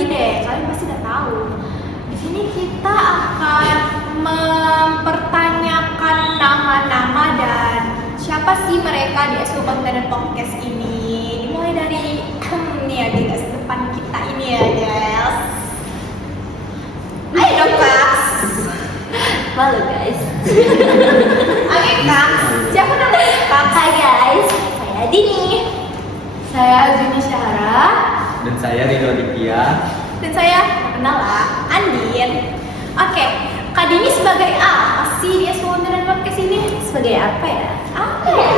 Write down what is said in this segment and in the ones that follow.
lagi deh, kalian pasti udah tahu. Di sini kita akan mempertanyakan nama-nama dan siapa sih mereka di Eskul Konten Podcast ini. Dimulai dari nih ya guys, depan kita ini ya guys. Ayo dong Kak. Halo guys. Oke Kak, siapa namanya Kak? Hai guys, saya Dini. Saya Juni Syahara. Dan saya Ridho Ditya. Dan saya kenal lah, Andin. Oke, Kak Dini sebagai apa sih di Eskul Konten Podcast ini? Sebagai apa ya? Apa ya?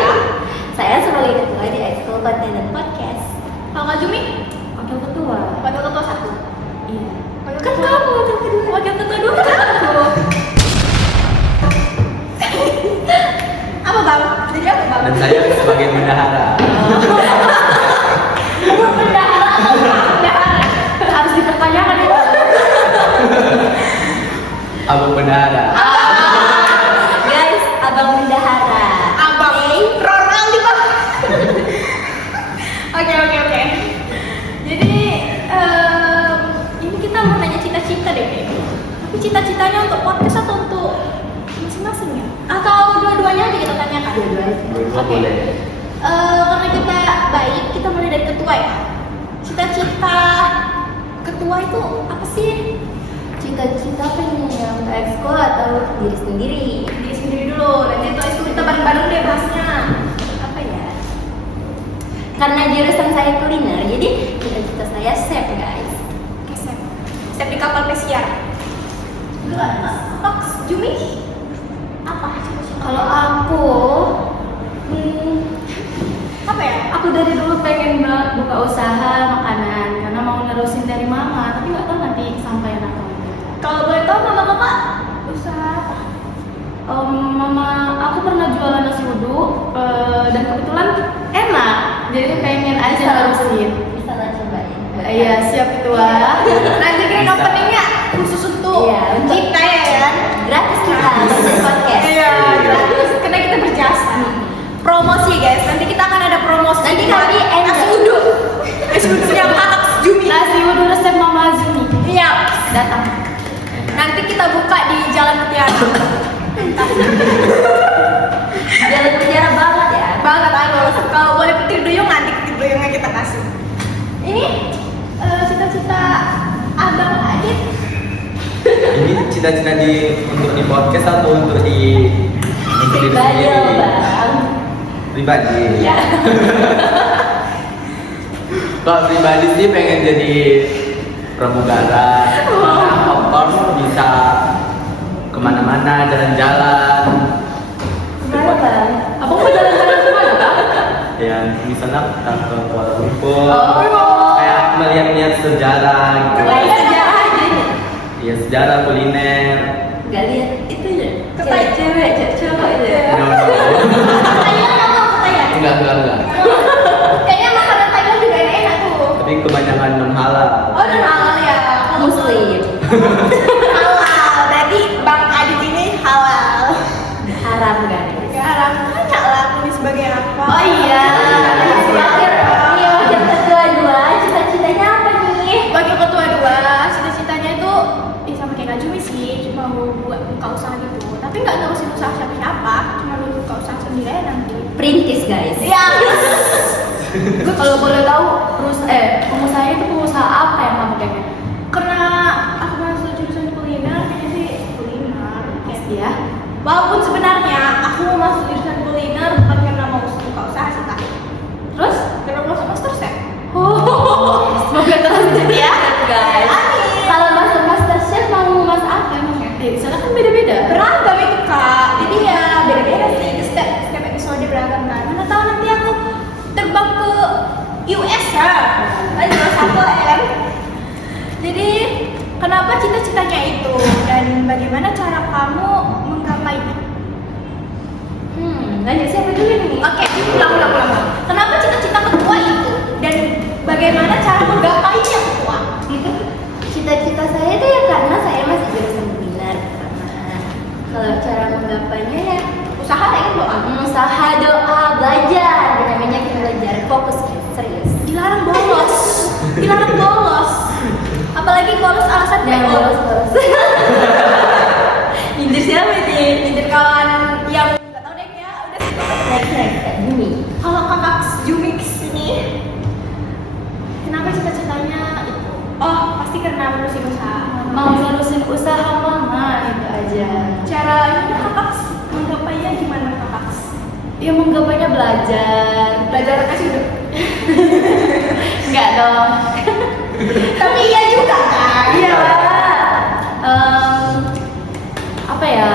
Saya sebagai ketua di Eskul Konten Podcast. Kalau Kak Jumi? Wakil ketua. Wakil ketua 1. Iya. Kan kamu wakil kedua. Wakil ketua 2 kan aku. Apa bang? Jadi apa bang? Dan saya sebagai bendahara. Bendahara atau bendahara? Harus dipertanyakan ya. Abang bendahara. Guys, abang bendahara. Abang Ronaldo bang. Oke. Jadi ini kita mau nanya cita-cita deh kayaknya. Tapi cita-citanya untuk podcast atau untuk masing-masing ya? Atau dua-duanya aja kita tanyakan? Dua-dua Oke. boleh. Karena kita baik, kita mulai dari ketua ya. Cita-cita ketua itu apa sih? Cita-cita pengen yang ke ekskul atau diri sendiri? Diri sendiri dulu, nanti itu ekskul kita bareng-bareng deh bahasnya. Apa ya? Karena jurusan saya kuliner, jadi cita-cita saya chef guys. Oke, Chef di kapal pesiar. Fox, Jumi? Apa cita-cita? Kalau aku, Apa ya? aku dari dulu pengen banget buka usaha makanan karena mau nerusin dari mama, tapi nggak tahu nanti sampai atau enggak. Kalau boleh tahu mama kakak usaha apa? Mama, aku pernah jualan nasi uduk dan kebetulan enak, jadi pengen aja nerusin. Bisa lah cobain. Iya, siap ketua. Nanti kita Bisa. openingnya khusus untuk Iya, untuk- kita ya kan? Gratis kita untuk podcast. Iya, gratis karena kita berjasa. Promosi guys, nanti kita akan ada promosi. Nanti buat kami nasi endorse. uduk. Nasi uduk yang kakak Jumi. Nasi uduk resep Mama Zuni. Iya. Datang. Nanti kita buka di Jalan Mutiara. Jalan penjara banget ya. Banget harus. Kalau boleh petir duyung nanti petir duyungnya kita kasih. Ini cita-cita Abang Adit. Ini cita-cita untuk di podcast atau untuk diri Pribadi loh sendiri? bang. Pribadi. Ya. Kalau pribadi sih pengen jadi pramugara. Of course bisa kemana-mana, jalan-jalan. Kenapa bang? Apa mau jalan-jalan kemana, Pak? Ya misalnya kita ke Kuala Lumpur. Oh. Kayak melihat-lihat sejarah gitu. Kemarin sejarah aja. Ya sejarah kuliner. Gak lihat itu ya. Ketai- Cewek cowok itu ya. No. Thailand apa Thailand? Enggak. Kayaknya makanan Thailand juga enak tuh. Tapi kebanyakan non halal. Oh, dan halal ya. Muslim. Halal. Berarti Bang Adit ini halal. Haram guys. Sekarang tanya lah aku ini sebagai apa? Oh iya. Wakil ketua 2, cita-citanya apa nih? Wakil ketua 2, cita-citanya itu sama kayak Kak Jumi sih, cuma mau buat buka usaha gitu. Tapi nggak ngurusin usaha siapa-siapa, cuma mau buka usaha sendiri aja nanti. Perintis guys. Iya. Gue kalau boleh tahu pengusahanya itu pengusaha apa yang kamu pengen? Karena aku masuk jurusan kuliner, kayaknya sih kuliner. Pasti ya. Walaupun sebenarnya aku mau masuk jurusan kuliner bukan karena mau buka usaha sih Kak. Terus? Karena mau masuk master chef. Semoga terus Ya, Guys. Amin. Kalau masuk Masterchef mau masak apa emangnya? Di sana kan beda-beda. Beragam itu Kak, jadi ya beda-beda sih. Setiap episode beragam kan. Mana tahu nanti aku terbang ke US ya. Kan juga satu ya. Jadi kenapa cita-citanya itu dan bagaimana cara kamu menggapainya? Lanjut siapa dulu nih? Oke, ulang. Kenapa cita-cita ketua itu dan bagaimana cara menggapainya ketua? Cita-cita saya itu ya karena saya masih jurusan kuliner. Kalau cara menggapainya ya Usaha ya kan doa. usaha, doa, belajar. Namanya kita belajar fokus serius. Dilarang bolos. bolos alasan Jangan PO. bolos-bolos. Nyindir siapa sih? Nyindir kawan yang nggak tahu deh ya udah sih. Next, Jumi. Kalau kakak Jumix ini kenapa cita-citanya itu? Oh pasti karena menerusin usaha. Mau nerusin usaha mama itu aja. Caranya kakak menggapainya gimana kakak? Ya menggapainya belajar. Belajar kasih hidup. Enggak dong. Tapi iya juga kan? Iya. Apa ya?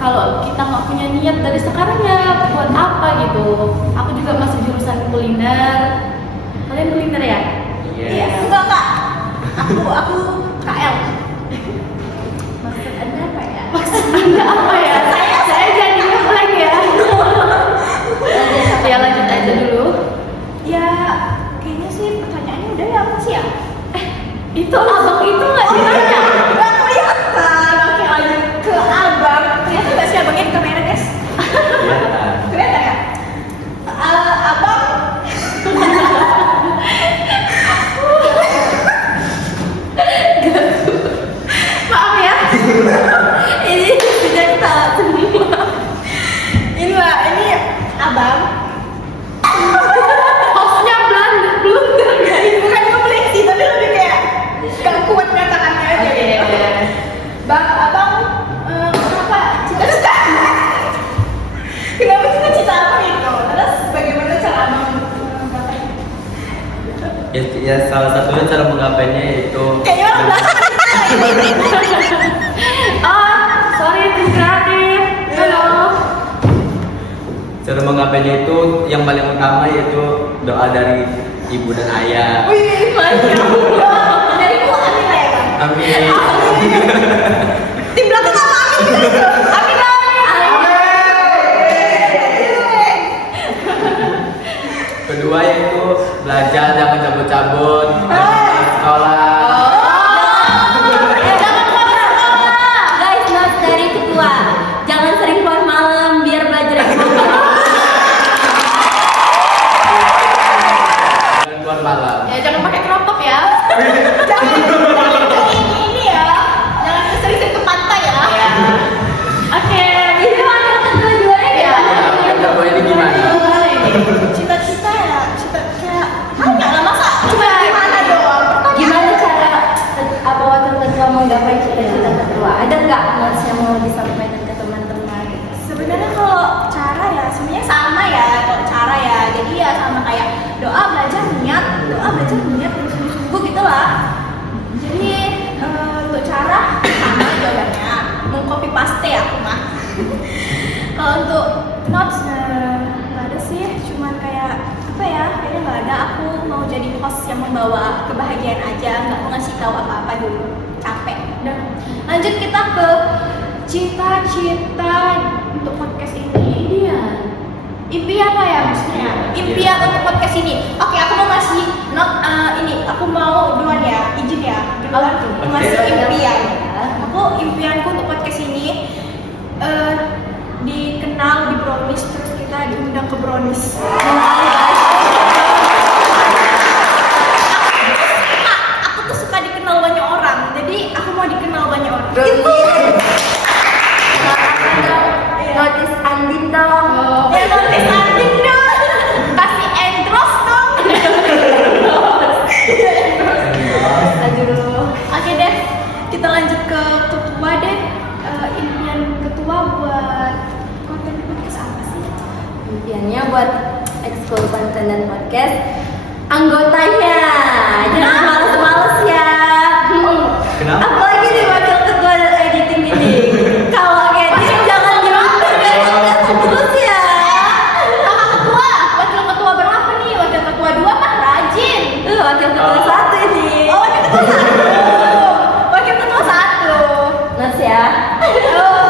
Kalau kita nggak punya niat dari sekarang ya buat apa gitu? Aku juga masih jurusan kuliner. Kalian kuliner ya? Iya. Enggak kak. Aku KL. Maksud Anda apa ya? Maksud Anda apa ya? Saya jadi ngepleng ya. Ya lanjut aja dulu. Ya kayaknya sih pertanyaannya udah ya apa sih ya? Itu abang itu nggak ditanya. Nggak kelihatan. Oke lanjut ke abang. Ternyata nggak sih abangnya di kamera guys? Kelihatan. Kelihatan ya? Abang. Maaf ya. Ini sudah ketawa semua. Ini abang. Hostnya blunder guys. Bukan ngeblank sih, tapi lebih kayak gak kuat kata-katanya aja Oke. gitu. Bang, abang, kenapa cita-cita? Kenapa cita-cita abang itu? Terus bagaimana cara abang menggapainya? Ya salah satunya cara menggapainya yaitu Kayaknya orang belakang Sorry tim kreatif. Halo. cara menggapainya itu yang paling utama yaitu doa dari ibu dan ayah. Wih, Masya Allah. Dari gua amin lah ya bang. Amin. Tim belakang apa amin gitu? Amin lah. Kedua yaitu belajar, jangan cabut-cabut, sekolah. Guys, notes dari ketua. Jangan sering keluar malam biar belajar yang bagus. Jangan keluar malam. Ya jangan pakai crop top ya. Jangan ini ya. Jangan sering-sering ke pantai ya. Oke. Ini mana kedua juara ya? Yang kedua ini gimana? Cita-cita ya, cita-cita. Tanya lah masa cuma gimana doang? Gimana cara apa wakil ketua menggapai cita-cita ketua? Ada nggak notes yang mau disampaikan ke teman-teman? Sebenarnya kalau cara ya sebenarnya sama ya kalau cara ya. Jadi ya sama kayak doa belajar niat terus sungguh-sungguh gitu lah. Jadi untuk cara sama jawabannya mengcopy paste aku mah. Kalau untuk notes nggak ada sih, cuman kayak apa ya? Kayaknya nggak ada. Aku mau jadi host yang membawa kebahagiaan aja, nggak mau ngasih tahu apa-apa dulu. Capek. Udah. Lanjut kita ke cita-cita untuk podcast ini. Impian lah ya maksudnya. Impian untuk podcast ini. Oke, aku mau ngasih note ini. Aku mau duluan ya, izin ya. Duluan ngasih Oke. impian. Aku impianku untuk podcast ini dikenal di Brownies, terus kita diundang ke Brownies. Aku tuh suka dikenal banyak orang, jadi aku mau dikenal banyak orang. Itu. Notis Andin dong. Ya notis Andin dong. Kasih endorse dong. Aduh. Oke deh, kita lanjut ke ketua deh. Impian ketua buat konten podcast apa sih? Impiannya buat ekskul konten dan podcast anggotanya. Jangan males-males ya. Kenapa? Apalagi nih wakil ketua dan editing gini. Kalau edit jangan dimakan terus ya. Kakak ketua, wakil ketua berapa nih? Wakil ketua 2 mah rajin. Wakil ketua satu ini. Oh, wakil ketua 1. Wakil ketua 1. Mas ya.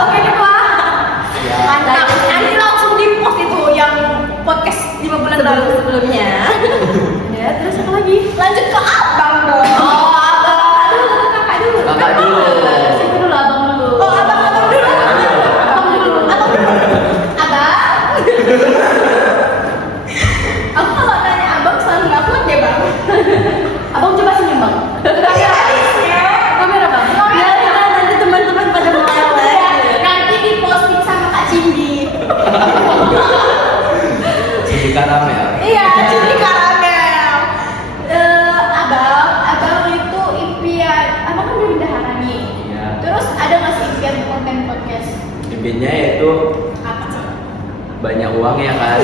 Oke deh Pak. Ya. Mantap. Nanti langsung di post itu yang podcast 5 bulan lalu. Sebelumnya. Ya terus apa lagi? Lanjut ke abang dong. Mimpinya itu Apa sih? banyak uang ya kan.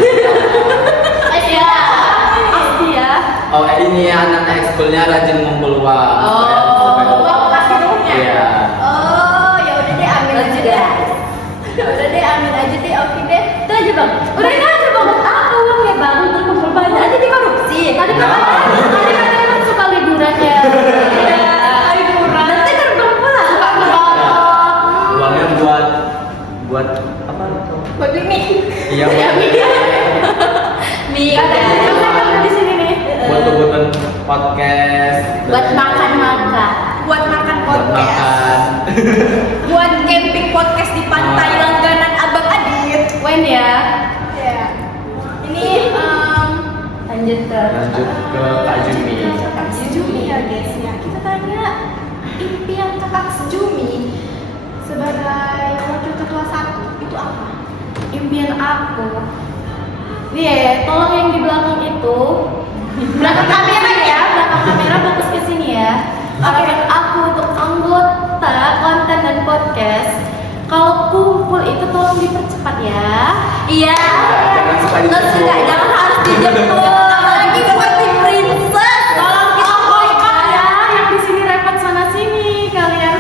Ya, pasti ya. Oh ini anak ekskulnya rajin ngumpul uang. Uang kasih dulunya. Iya. Oh, ya udah deh amin aja deh. Ya udah deh amin aja deh, oke deh. Itu aja bang. Udah ini aja bang. Buat apa uangnya bang? Untuk kumpul banyak aja di korupsi. Tadi kan emang suka liburan ya. Liburan. Nanti terbang pulang. Suka Uangnya buat apa? Buat mie. Iya. Mie ada di sini nih. Buat kebutuhan podcast. Buat makan-makan. Buat makan Buat podcast. makan. Buat camping podcast di pantai langganan Abang Adit. When ya? Ya. Ini Lanjut ke Lanjut ke Kak Jumi. Kak Jumi ya guys ya. Kita tanya impian Kakak Jumi sebagai wakil ketua 1 itu apa? Impian aku. Nih ya, tolong yang di belakang itu. Belakang kamera ya, belakang kamera fokus ke sini ya. Impian aku untuk anggota konten dan podcast. Kalau kumpul itu tolong dipercepat ya. Iya. Jangan suka Terus dijemput. enggak, jangan harus dijemput. Apalagi buat di princess. Tolong kita boycott ya, yang di sini repot sana sini kalian.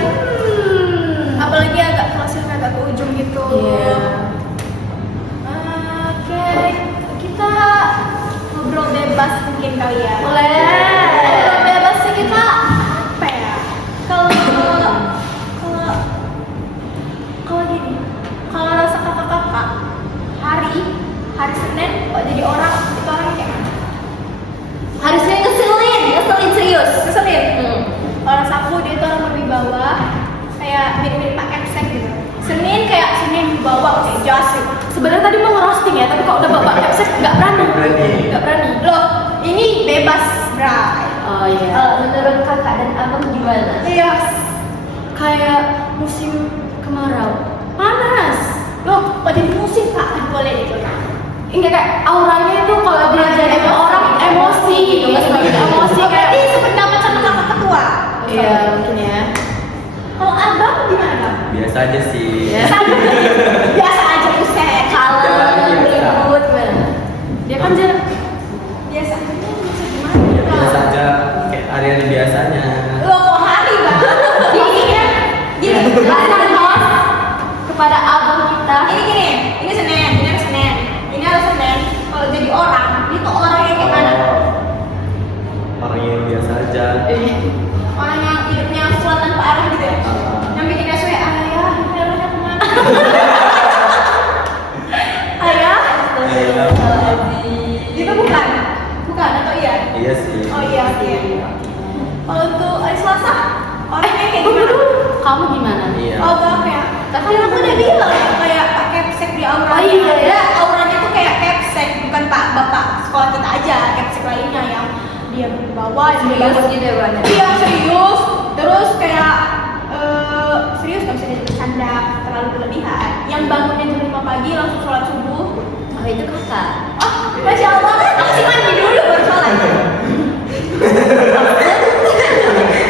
Apalagi agak closing agak ke ujung gitu. Iya. Oke, kita ngobrol bebas mungkin kali ya. Boleh. Ngobrol bebas sih kita apa ya? Kalau gini, kalau rasa kakak-kakak hari Senin kok jadi orang itu orangnya kayak mana? Harusnya ngeselin serius. Keselin. Kalau rasa aku dia tuh orang berwibawa, kayak mirip-mirip Pak Kepsek gitu. Senin wibawa pakai jas gitu. Sebenarnya tadi mau ngerosting ya, tapi kok udah bapak capsek nggak berani. Nggak berani. Loh, ini bebas, Bray. Oh iya. Menurut kakak dan abang gimana? Iya. Kayak musim kemarau, panas. Loh, kok jadi musim Pak? Boleh gitu. Enggak kayak auranya itu kalau dia jadi orang emosi, emosi Oh, kayak. berarti sependapat sama kakak ketua. Iya mungkin ya. Kalau abang gimana? Biasa aja sih. Ya. Biasa aja buset. Kalau ribut gimana? Dia kan dia Biasa aja bisa Ya, gimana? biasa aja kayak hari-hari biasanya. Loh, kok hari banget? Gini, lakukan host kepada abang kita. Ini Senin, ini harus Senin. Ini harus Senin. Kalau jadi orang, itu orang yang kayak mana? Orang yang biasa aja. Orang yang hidupnya sholat tanpa arah gitu ya? Yang bikin SW, ayah, arahnya kemana? Ayah? Itu bukan? Bukan atau iya? Iya sih. Oh iya, iya. Kalau untuk hari Selasa, orangnya kayak gimana? kamu gimana? Iya. Oh, bang ya. Tapi aku udah bilang ya, kayak Pak Kepsek di auranya. Oh, iya, ya. Ada auranya tuh kayak Kepsek, bukan Pak Bapak sekolah kita aja, Kepsek lainnya yang dia berwibawa, Serius gitu ya, Bang? Iya serius. Terus kayak serius nggak bisa jadi bercanda terlalu berlebihan. Yang bangunnya jam 5 pagi langsung sholat subuh. Oh itu kakak. Oh, masya Allah, aku sih mandi dulu baru sholat.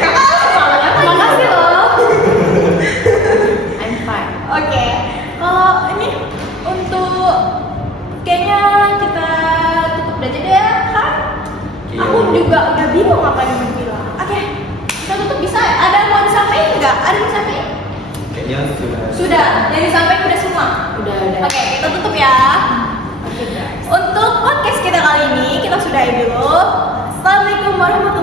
Kakak langsung sholat. Makasih loh. I'm fine. Oke, kalau ini untuk kayaknya kita tutup aja deh kan? Iya. Aku juga udah bingung apa yang mau bilang. Oke, kita tutup bisa. Ada yang mau disampaikan nggak? Ada yang mau disampaikan? Kayaknya sudah. Sudah, yang disampaikan udah semua. Udah. Oke, kita tutup ya. Oke guys. Untuk podcast kita kali ini kita sudahi dulu. Assalamualaikum warahmatullahi